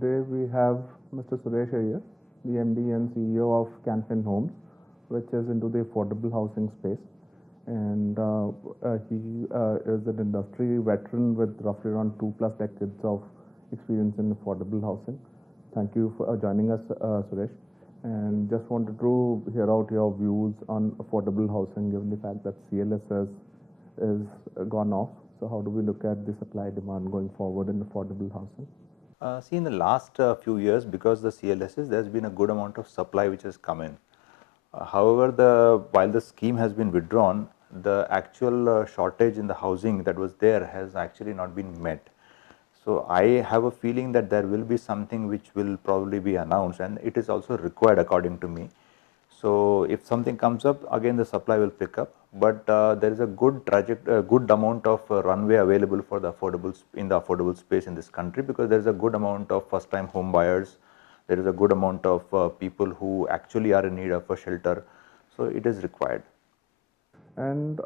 Today we have Mr. Suresh Iyer, the MD and CEO of Fin Homes, which is into the affordable housing space. And he is an industry veteran with roughly around 2+ decades of experience in affordable housing. Thank you for joining us, Suresh. And just wanted to hear out your views on affordable housing, given the fact that CLSS is gone off. So how do we look at the supply demand going forward in affordable housing? See, in the last few years, because the CLSS, there's been a good amount of supply which has come in. However, while the scheme has been withdrawn, the actual shortage in the housing that was there has actually not been met. So I have a feeling that there will be something which will probably be announced, and it is also required according to me. So if something comes up, again the supply will pick up, but there is a good amount of runway available for the affordable space in this country, because there is a good amount of first time home buyers, there is a good amount of people who actually are in need of a shelter, so it is required. And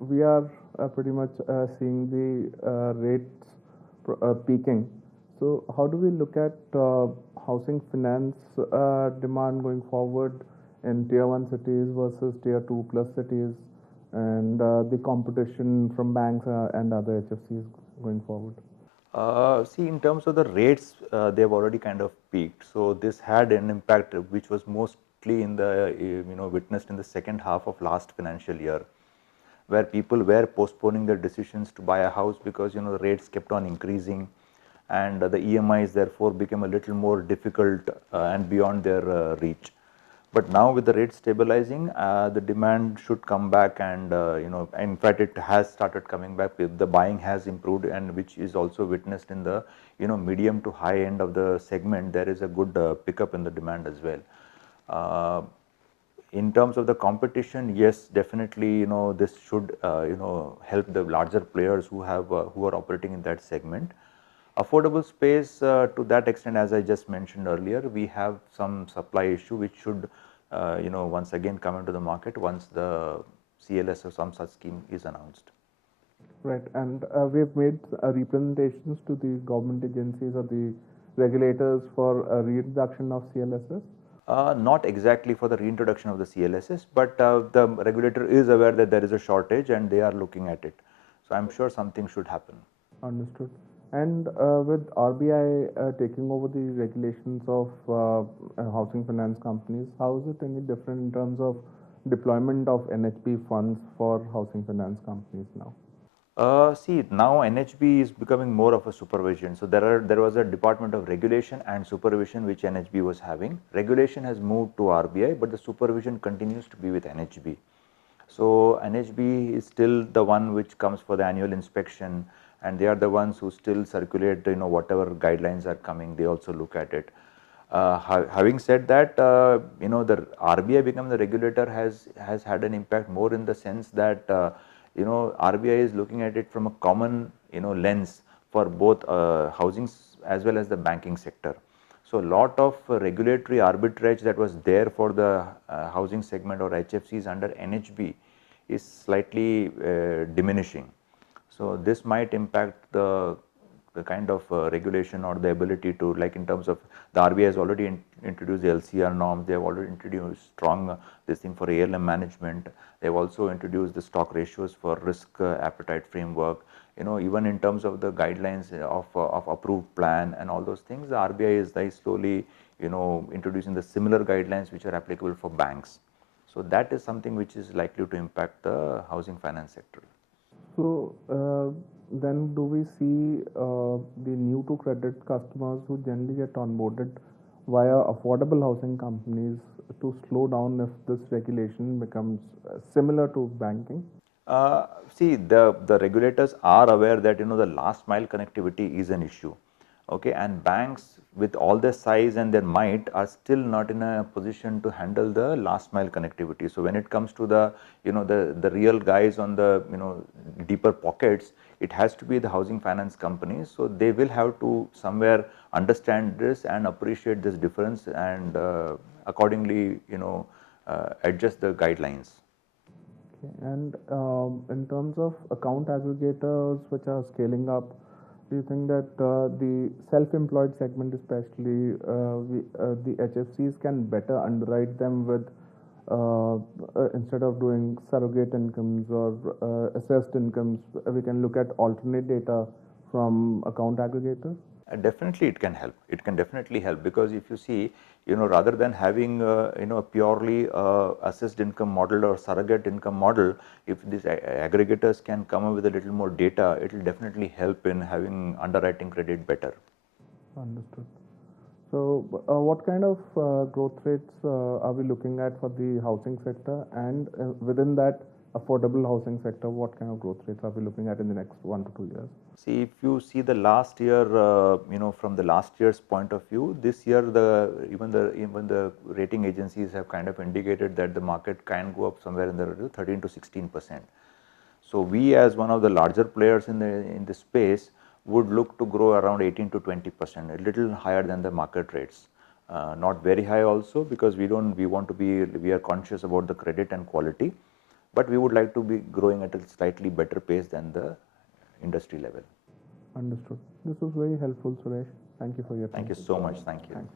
we are pretty much seeing the rates peaking. So how do we look at housing finance demand going forward in tier 1 cities versus tier 2 plus cities, and the competition from banks and other HFCs going forward? See, in terms of the rates, they have already kind of peaked. So this had an impact which was mostly in the witnessed in the second half of last financial year, where people were postponing their decisions to buy a house because the rates kept on increasing, and the EMIs therefore became a little more difficult and beyond their reach. But now with the rate stabilizing, the demand should come back, and in fact it has started coming back. The buying has improved, and which is also witnessed in the medium to high end of the segment. There is a good pickup in the demand as well. In terms of the competition, yes, definitely, this should help the larger players who are operating in that segment. Affordable space, to that extent, as I just mentioned earlier, we have some supply issue which should once again come into the market once the CLS or some such scheme is announced. Right, and we have made representations to the government agencies or the regulators for a reintroduction of CLSS. Not exactly for the reintroduction of the CLSS, but the regulator is aware that there is a shortage and they are looking at it. So I'm sure something should happen. Understood. And with RBI taking over the regulations of housing finance companies, how is it any different in terms of deployment of NHB funds for housing finance companies now? See, now NHB is becoming more of a supervision. So there was a department of regulation and supervision which NHB was having. Regulation has moved to RBI, but the supervision continues to be with NHB. So NHB is still the one which comes for the annual inspection, and they are the ones who still circulate whatever guidelines are coming. They also look at it. Having said that, the RBI becoming the regulator has had an impact more in the sense that RBI is looking at it from a common lens for both housing as well as the banking sector. So a lot of regulatory arbitrage that was there for the housing segment or HFCs under NHB is slightly diminishing. So this might impact the kind of regulation or the ability to, like in terms of the RBI has already introduced the LCR norms. They have already introduced strong this thing for ALM management. They have also introduced the stock ratios for risk appetite framework. Even in terms of the guidelines of approved plan and all those things, the RBI is very slowly introducing the similar guidelines which are applicable for banks. So that is something which is likely to impact the housing finance sector. So then do we see the new to credit customers who generally get onboarded via affordable housing companies to slow down if this regulation becomes similar to banking? See, the regulators are aware that the last mile connectivity is an issue, okay, and banks with all their size and their might are still not in a position to handle the last mile connectivity. So when it comes to the the real guys on the deeper pockets, it has to be the housing finance companies. So they will have to somewhere understand this and appreciate this difference, and accordingly adjust the guidelines. Okay. And in terms of account aggregators which are scaling up, Do you think that the self-employed segment, especially the HFCs, can better underwrite them with instead of doing surrogate incomes or assessed incomes, we can look at alternate data from account aggregators? Definitely it can help. It can definitely help, because if you see, rather than having a purely assessed income model or surrogate income model, if these aggregators can come up with a little more data, it will definitely help in having underwriting credit better. Understood. So, what kind of growth rates are we looking at for the housing sector, and within that affordable housing sector, what kind of growth rates are we looking at in the next 1 to 2 years? See, if you see the last year, from the last year's point of view, this year even the rating agencies have kind of indicated that the market can go up somewhere in the 13 to 16%. So we, as one of the larger players in the space, would look to grow around 18 to 20%, a little higher than the market rates. Not very high also, because we are conscious about the credit and quality, but we would like to be growing at a slightly better pace than the industry level. Understood. This was very helpful, Suresh. Thank you for your time. Thank you so much. Thank you. Thanks.